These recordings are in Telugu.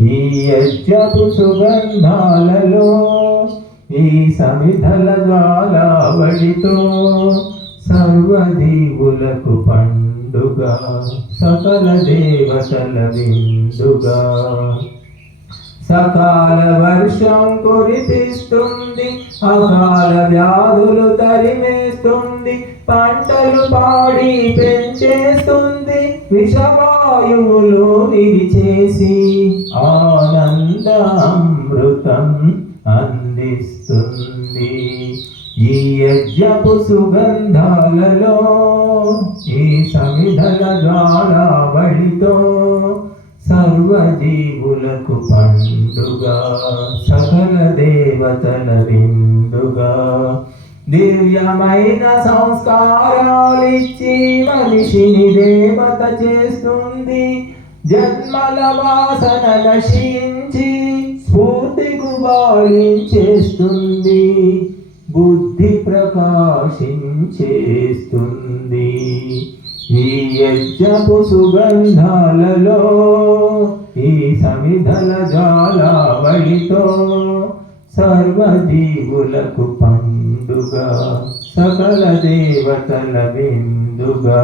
ఈ యజ్ఞపు సుగంధాలలో ఈ సమిధల జ్వాలావళితో సర్వదీవులకు పండుగ సకల దేవతల విందుగా. సకాల వర్షం కురిపిస్తుంది అకాల వ్యాధులు తరిమేస్తుంది పంటలు పాడి పెంచేస్తుంది విషవాయువులు నిలిచేసి ఆనంద అమృతం అందిస్తుంది. ఈ యజ్ఞపు సుగంధాలలో ఈ సమిధల ద్వారా బడితో సర్వజీవులకు పండుగ సకల దేవతల విందుగా. దివ్యమైన సంస్కారాలిచ్చి మనిషిని దేవత చేస్తుంది. జన్మల వాసన నశించి స్ఫూర్తి గుబాళించేస్తుంది బుద్ధి ప్రకాశించేస్తుంది. ఈ యజ్ఞపు సుగంధాలలో ఈ సమిధల జాలావళితో సర్వజీవులకు పండుగ సకల దేవతల విందుగా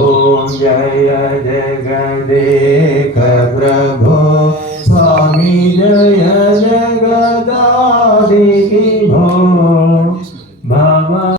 ఓం జయ జగదేక ప్రభో స్వామి జయ జగదాదికి